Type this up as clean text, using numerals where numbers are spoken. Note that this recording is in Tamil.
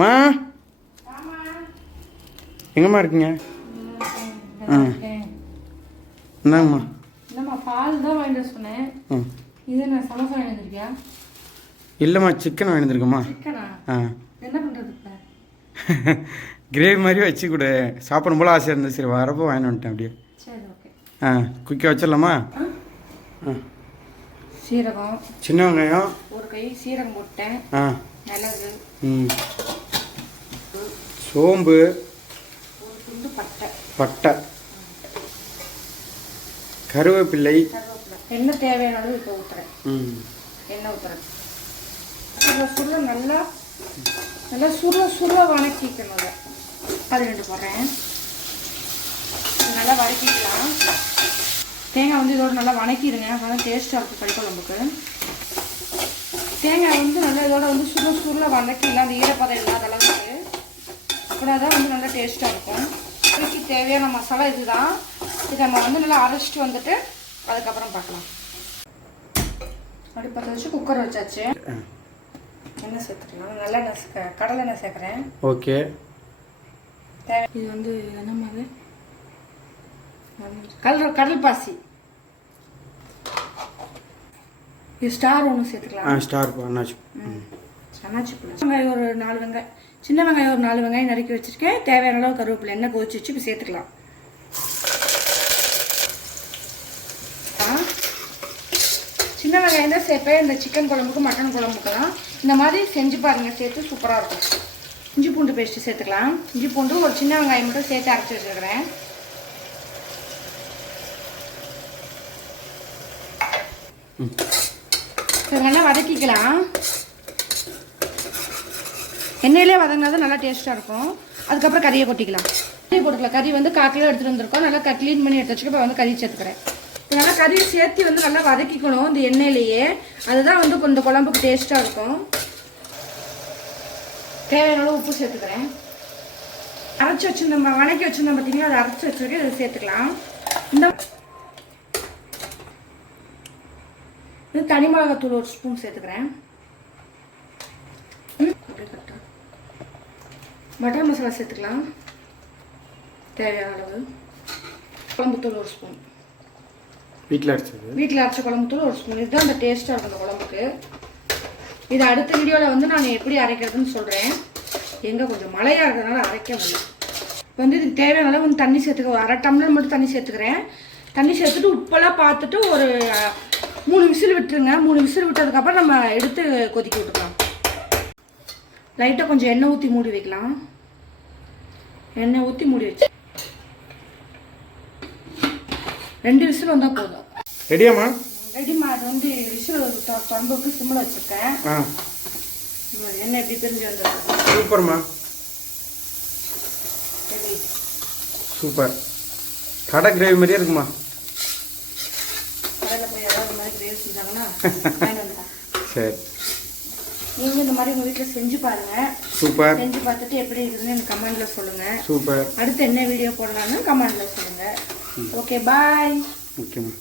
மா எங்கம்மா இருக்கீங்க? என்னங்கம்மா? இல்லைம்மா பால் தான் வாங்கிட்டு சொன்னேன். இது நான் சமோசா வாங்கியிருக்கியா? இல்லைம்மா சிக்கன் வாங்கியிருக்கேம்மா. சிக்கனா? என்ன பண்ணுறது இப்போ? கிரேவி மாதிரி வச்சு கொடு. சாப்பிடும் போல் ஆசையாக இருந்தது. சரி வரப்போ வாங்கிட்டு வந்துட்டேன் அப்படியே. சரி ஓகே. குயிக்காக வச்சிடலாமா? சீரகம், சின்ன வெங்காயம் ஒரு கை சீரகம் போட்டேன். மிளகு, சோம்பு, ஒரு துண்டு பட்டை, கருவேப்பிள்ளை, எண்ணெய் தேவையான அளவு இப்போ ஊற்றுறேன். எண்ணெய் ஊற்றுறேன். சுருள நல்லா சுருள வணக்கிக்கணும். அது 2 போடுறேன். நல்லா வதக்கிக்கலாம். தேங்காய் வந்து இதோட நல்லா வணக்கிடுங்க. அப்போ தான் டேஸ்ட்டாக இருக்கும் கறி குழம்புக்கு. தேங்காய் வந்து நல்லா இதோட வந்து சுருள வதக்கிடலாம். அந்த ஈரப்பதம் இல்லாத அளவுக்கு. அப்படின்னா தான் வந்து நல்லா டேஸ்ட்டாக இருக்கும். கறிக்கு தேவையான மசாலா இதுதான். இதை நம்ம வந்து நல்லா அரைச்சிட்டு வந்துட்டு அதுக்கப்புறம் பார்க்கலாம். அப்படி பற்ற வச்சு குக்கர் வச்சாச்சு. எண்ணெய் சேர்த்துக்கலாம். நல்லெண்ணெய், கடலை எண்ணெய் சேர்க்குறேன். ஓகே. இது வந்து என்னம்மா அது? கடல் பாசி. இது ஸ்டார் ஒன்று சேர்த்துக்கலாம். ஸ்டார் அண்ணாச்சி. வெங்காயம் ஒரு 4 வெங்காயம், சின்ன வெங்காயம் ஒரு 4 வெங்காயம் நறுக்கி வச்சுருக்கேன். தேவையான அளவு கருவேப்பிலை. எண்ணெய் கொதிச்சு வச்சு இப்போ சேர்த்துக்கலாம். சின்ன வெங்காயம் தான் சேர்ப்பேன் இந்த சிக்கன் குழம்புக்கு மட்டன் குழம்புக்கெல்லாம். இந்த மாதிரி செஞ்சு பாருங்கள், சேர்த்து சூப்பராக இருக்கும். இஞ்சி பூண்டு பேஸ்ட்டு சேர்த்துக்கலாம். இஞ்சி பூண்டு ஒரு சின்ன வெங்காயம் மட்டும் சேர்த்து அரைச்சி வச்சுருக்கிறேன். நல்லா வதக்கிக்கலாம். எண்ணெயிலே வதங்கினா தான் நல்லா டேஸ்ட்டாக இருக்கும். அதுக்கப்புறம் கறியை கொட்டிக்கலாம். கறி போட்டுக்கலாம். கறி வந்து 1/4 கிலோ எடுத்துகிட்டு வந்திருக்கோம். நல்லா க்ளீன் பண்ணி எடுத்து வச்சுக்க. இப்போ வந்து கறி சேர்த்துக்கிறேன். நல்லா கறியை சேர்த்து வந்து நல்லா வதக்கிக்கணும் இந்த எண்ணெயிலேயே. அதுதான் வந்து இந்த குழம்புக்கு டேஸ்ட்டாக இருக்கும். தேவையான அளவு உப்பு சேர்த்துக்கிறேன். அரைச்சி வச்சுருந்தோம், வணக்கி வச்சுருந்தோம் பார்த்தீங்கன்னா, அதை அரைச்சி வச்சுருக்கேன். இதை சேர்த்துக்கலாம். இந்த தனி மிளகாத்தூள் 1 ஸ்பூன் சேர்த்துக்கிறேன். மட்டன் மசாலா சேர்த்துக்கலாம் தேவையான அளவு. குழம்புத்தூள் 1 ஸ்பூன். வீட்டில் அரைச்ச குழம்புத்தூள் 1 ஸ்பூன். இதுதான் அந்த டேஸ்ட்டாக இருக்கும் இந்த குழம்புக்கு. இது அடுத்த வீடியோவில் வந்து நான் எப்படி அரைக்கிறதுன்னு சொல்கிறேன். எங்கே கொஞ்சம் மழையாக இருக்கிறதுனால அரைக்க முடியல. இப்போ வந்து இதுக்கு தேவையான அளவு வந்து தண்ணி சேர்த்துக்க. ஒரு 1/2 டம்ளர் மட்டும் தண்ணி சேர்த்துக்கிறேன். தண்ணி சேர்த்துட்டு உப்பெல்லாம் பார்த்துட்டு ஒரு 3 விசில் விட்டுருங்க. 3 விசில் விட்டதுக்கப்புறம் நம்ம எடுத்து கொதிக்க விட்டுக்கலாம். லைட்டாக கொஞ்சம் எண்ணெய் ஊற்றி மூடி வைக்கலாம். எண்ணெய் ஊற்றி மூடி வச்சு 2 விசில் வந்தால் போதும். ரெடியாம்மா? ரெடிம்மா. அது வந்து விசில் தொம்புக்கு சிம்மில் வச்சுருக்கேன். எண்ணெய் எப்படி பிரிஞ்சு வந்துருக்கு. சூப்பர்மா. சூப்பர். கடை கிரேவி மாதிரியே இருக்குமா? கடையில் போய் ஏதாவது மாதிரி கிரேவி செஞ்சாங்கன்னா சரி. நீங்கள் இந்த மாதிரி உங்கள் வீட்டில் செஞ்சு பாருங்கள். சூப்பர். செஞ்சு பார்த்துட்டு எப்படி இருக்குதுன்னு எனக்கு கமெண்டில் சொல்லுங்கள். சூப்பர். அடுத்து என்ன வீடியோ போடலான்னு கமெண்டில் சொல்லுங்கள். Okay bye. ஓகேம்மா.